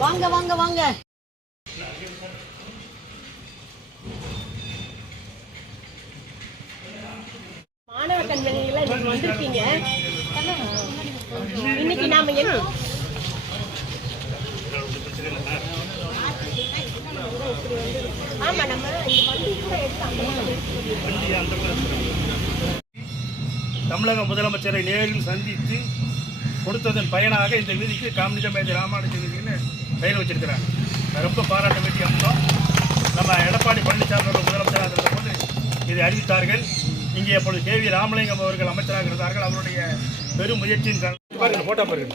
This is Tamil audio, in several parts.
வாங்க வாங்க வாங்க மாணவ கண்மணிகள நீங்க வந்திருக்கீங்க இன்னைக்கு நாம என்ன ஆமா நம்ம. தமிழக முதலமைச்சரை நேரில் சந்தித்து கொடுத்ததன் பயனாக இந்த வீதிக்கு காமினிஜ மேஜர் ராமானுஜ வீதின்னு பெயர் வச்சிருக்கிறாங்க ரொம்ப பாராட்ட வேண்டிய அம்சம். நம்ம எடப்பாடி பழனிசாமி அவர்கள் முதலமைச்சராக இருந்தபோது இதை அறிவித்தார்கள். இங்கே அப்பொழுது கே வி ராமலிங்கம் அவர்கள் அமைச்சராக இருந்தார்கள். அவருடைய பெரும் முயற்சியின் காரணமாக பாருங்க போட்டோ பாருங்க.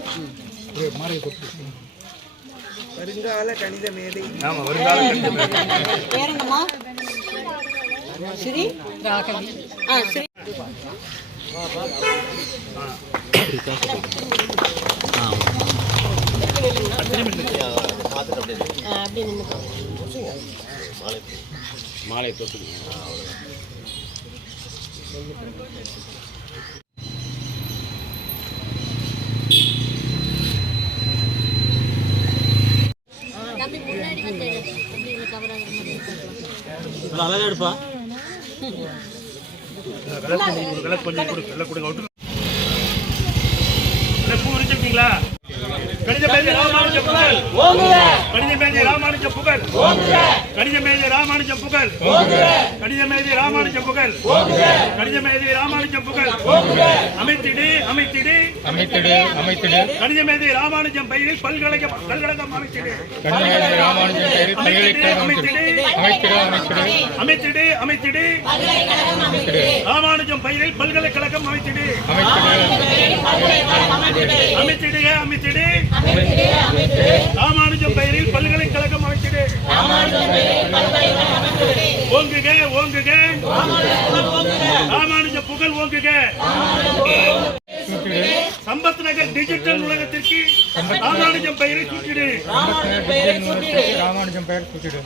வருங்கால கணித மேதை. ஆமாம் வருங்கால கண்டிப்பாக பேருங்கம்மா ஸ்ரீ? ராகவி. ஆ ஸ்ரீ. ஆ, அப்படியே நின்னுக்கோ விளக்கு கொஞ்சம் கொடு விளக்கு கொடுங்க விட்டு கொடுங்க பூ விரிச்சிருக்கீங்களா கணித மேதை ராமானுஜ புகழ். கணித மேதை ராமானுஜ புகழ். கணித மேதை ராமானுஜ புகழ். கணித மேதை ராமானுஜ புகழ். கணித மேதை ராமானுஜ புகழ். அமைத்திடு அமைத்திடு. அமைத்திடு அமைத்திடு. கணித மேதை ராமானுஜம் பெயரில் பல்கலைக்கழகம் பல்கழகம் அமைத்திடு. அமைத்திடு அமைத்திடு. அமைத்திடு. ராமானுஜம் பெயரில் பல்கலைக்கழகம் அமைத்திடு. அமைத்திடு. ராமானுஜம் பெயரில் பல்கலைக்கழகம் அமைத்திடு. ஓங்குக ஓங்குக. ராமானுஜ புகழ் ஓங்குக. சம்பத் நகர் டிஜிட்டல் உலகத்திற்கு ராமானுஜம் பெயரை சூட்டிடு. ராமானுஜன் பெயர் கூட்டிடு